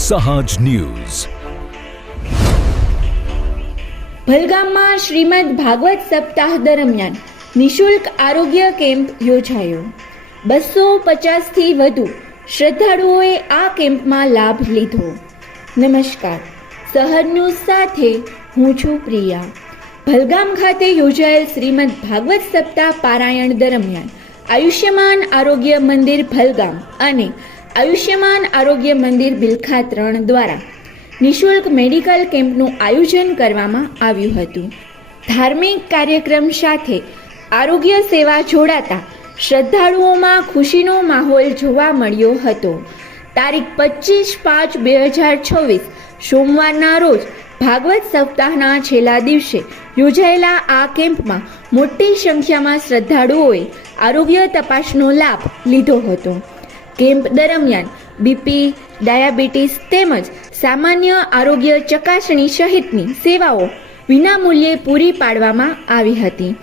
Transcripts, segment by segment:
સહજ ન્યૂઝ. ભલગામમાં શ્રીમદ ભાગવત સપ્તાહ દરમિયાન નિઃશુલ્ક આરોગ્ય કેમ્પ યોજાયો. 250થી વધુ શ્રદ્ધાળુઓએ આ કેમ્પમાં લાભ લીધો. નમસ્કાર, સહજ ન્યૂઝ સાથે હું છું પ્રિયા. ભલગામ ખાતે યોજાયેલ શ્રીમદ ભાગવત સપ્તાહ પારાયણ દરમિયાન આયુષ્યમાન આરોગ્ય મંદિર ભલગામ અને આયુષ્યમાન આરોગ્ય મંદિર બિલખા 3 દ્વારા નિઃશુલ્ક મેડિકલ કેમ્પનું આયોજન કરવામાં આવ્યું હતું. ધાર્મિક કાર્યક્રમ સાથે આરોગ્ય સેવા જોડાતા શ્રદ્ધાળુઓમાં ખુશીનો માહોલ જોવા મળ્યો હતો. તારીખ 25/5/2026 સોમવારના રોજ ભાગવત સપ્તાહના છેલ્લા દિવસે યોજાયેલા આ કેમ્પમાં મોટી સંખ્યામાં શ્રદ્ધાળુઓએ આરોગ્ય તપાસનો લાભ લીધો હતો. કેમ્પ દરમિયાન બીપી, ડાયાબિટીસ તેમજ સામાન્ય આરોગ્ય ચકાસણી સહિતની સેવાઓ વિનામૂલ્યે પૂરી પાડવામાં આવી હતી.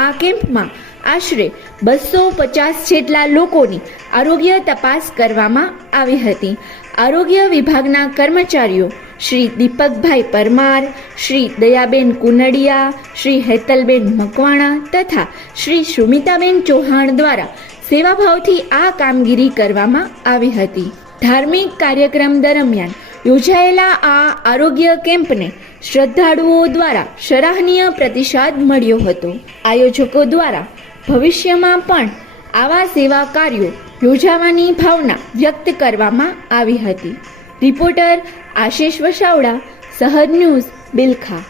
આ કેમ્પમાં આશરે 250 જેટલા લોકોની આરોગ્ય તપાસ કરવામાં આવી હતી. આરોગ્ય વિભાગના કર્મચારીઓ શ્રી દીપકભાઈ પરમાર, શ્રી દયાબેન કુનડિયા, શ્રી હેતલબેન મકવાણા તથા શ્રી સુમિતાબેન ચૌહાણ દ્વારા સેવાભાવથી આ કામગીરી કરવામાં આવી હતી. ધાર્મિક કાર્યક્રમ દરમિયાન યોજાયેલા આ આરોગ્ય કેમ્પને શ્રદ્ધાળુઓ દ્વારા સરાહનીય પ્રતિસાદ મળ્યો હતો. આયોજકો દ્વારા ભવિષ્યમાં પણ આવા સેવા કાર્યો યોજાવાની ભાવના વ્યક્ત કરવામાં આવી હતી. રિપોર્ટર આશિષ વસાવડા, સહજ ન્યૂઝ, બિલખા.